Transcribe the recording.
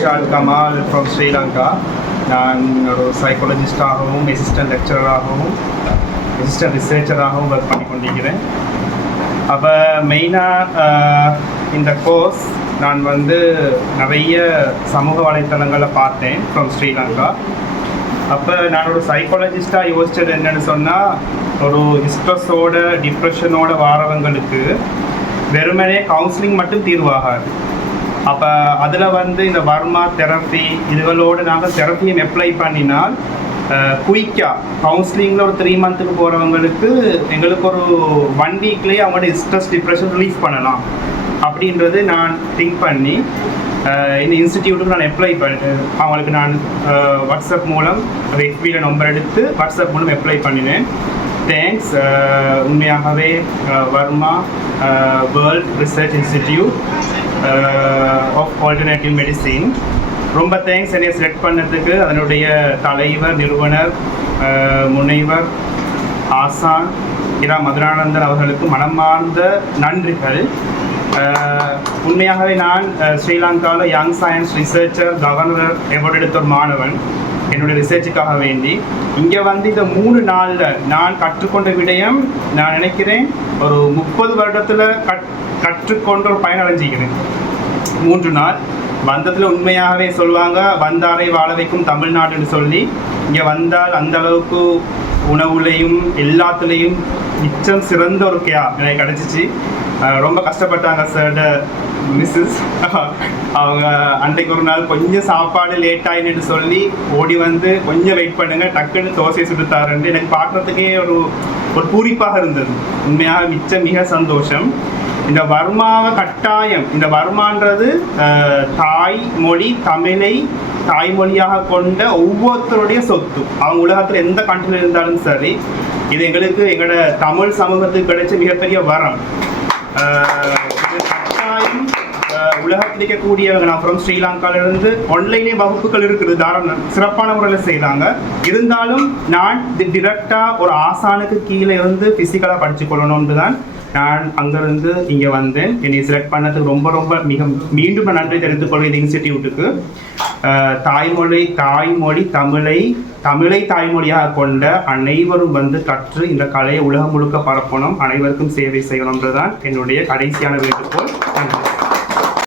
Irshad Kamal from Sri Lanka. நான் ஒரு சைக்காலஜிஸ்டாகவும் assistant லெக்சரராகவும் assistant ரிசர்ச்சராகவும் work பண்ணி கொண்டிருக்கிறேன். அப்போ மெயினாக இந்த கோர்ஸ் நான் வந்து நிறைய சமூக வலைத்தளங்களை பார்த்தேன் ஃப்ரம் ஸ்ரீலங்கா. அப்போ நான் ஒரு சைக்காலஜிஸ்டாக யோசித்தது என்னென்னு சொன்னால், ஒரு ஸ்ட்ரெஸ்ஸோட டிப்ரெஷனோட வாரவங்களுக்கு வெறுமனே கவுன்சிலிங் மட்டும் தீர்வாகாது. அப்போ அதில் வந்து இந்த வர்மா தெரப்பி இதுகளோடு நாங்கள் தெரப்பியும் அப்ளை பண்ணினால் குயிக்காக கவுன்சிலிங்கில் ஒரு 3 மந்த்துக்கு போகிறவங்களுக்கு எங்களுக்கு ஒரு 1 வீக்லேயே அவங்களோட ஸ்ட்ரெஸ் டிப்ரெஷன் ரிலீஃப் பண்ணலாம் அப்படின்றது நான் திங்க் பண்ணி இந்த இன்ஸ்டிடியூட்டுக்கு நான் அப்ளை அவங்களுக்கு நான் வாட்ஸ்அப் மூலம் எஃபியில் நம்பர் எடுத்து வாட்ஸ்அப் மூலம் அப்ளை பண்ணினேன். தேங்க்ஸ். உண்மையாகவே Varma world research institute of alternative medicine ரொம்ப தேங்க்ஸ் என்னை செலக்ட் பண்ணதுக்கு. அதனுடைய தலைவர், நிறுவனர், முனைவர், ஆசான் இரா மதுரானந்தன் அவர்களுக்கு மனமார்ந்த நன்றிகள். உண்மையாகவே நான் ஸ்ரீலங்காவில் young science researcher governor award எடுத்த ஒரு மாணவன். என்னுடைய ரிசர்ச்சுக்காக வேண்டி இங்கே வந்து இந்த 3 நாளில் நான் கற்றுக்கொண்ட விடயம் நான் நினைக்கிறேன் ஒரு 30 வருடத்தில் கற்றுக்கொண்ட ஒரு பயனடைஞ்சிக்கிறேன். 3 நாள் வந்ததில் உண்மையாகவே சொல்லுவாங்க, வந்தாரை வாழ வைக்கும் தமிழ்நாடுன்னு சொல்லி. இங்கே வந்தால் அந்த அளவுக்கு உணவுலையும் எல்லாத்துலேயும் மிச்சம் சிறந்த ஒரு எனக்கு கிடச்சிச்சு. ரொம்ப கஷ்டப்பட்டாங்க சார் மிஸ்ஸஸ். அவங்க அன்றைக்கு ஒரு நாள் கொஞ்சம் சாப்பாடு லேட் ஆகின்னு சொல்லி ஓடி வந்து கொஞ்சம் வெயிட் பண்ணுங்க, டக்குன்னு தோசை சுட்டுத்தாருன்ட்டு எனக்கு பார்க்குறதுக்கே ஒரு பூரிப்பாக இருந்தது. உண்மையாக மிக சந்தோஷம். இந்த வர்மாவை கட்டாயம், இந்த வர்மான்றது தாய்மொழி தமிழை தாய்மொழியாக கொண்ட ஒவ்வொருத்தருடைய சொத்து. அவங்க உலகத்தில் எந்த கண்ட்ரியில் இருந்தாலும் சரி, இது எங்களுக்கு எங்களோட தமிழ் சமூகத்துக்கு கிடைச்ச மிகப்பெரிய வரம். கட்டாயம் உலகத்தில் இருக்கக்கூடியவங்க, நான் ஃப்ரம் ஸ்ரீலங்காவிலிருந்து ஆன்லைனே வகுப்புகள் இருக்குது, தாராளம் சிறப்பான முறையில் செய்கிறாங்க. இருந்தாலும் நான் டிரெக்டாக ஒரு ஆசானுக்கு கீழே இருந்து ஃபிசிக்கலாக படித்து கொள்ளணும்னு தான் நான் அங்கேருந்து இங்கே வந்தேன். என்னை செலக்ட் பண்ணதுக்கு ரொம்ப மீண்டும் நன்றி தெரிவித்துக் கொள்வேன் இந்த இன்ஸ்டிடியூட்டுக்கு. தாய்மொழி தமிழை தாய்மொழியாக கொண்ட அனைவரும் வந்து கற்று இந்த கலையை உலகம் முழுக்க பரப்பணும், அனைவருக்கும் சேவை செய்யணும்ன்றதான் என்னுடைய கடைசியான வேண்டுகோள். நன்றி.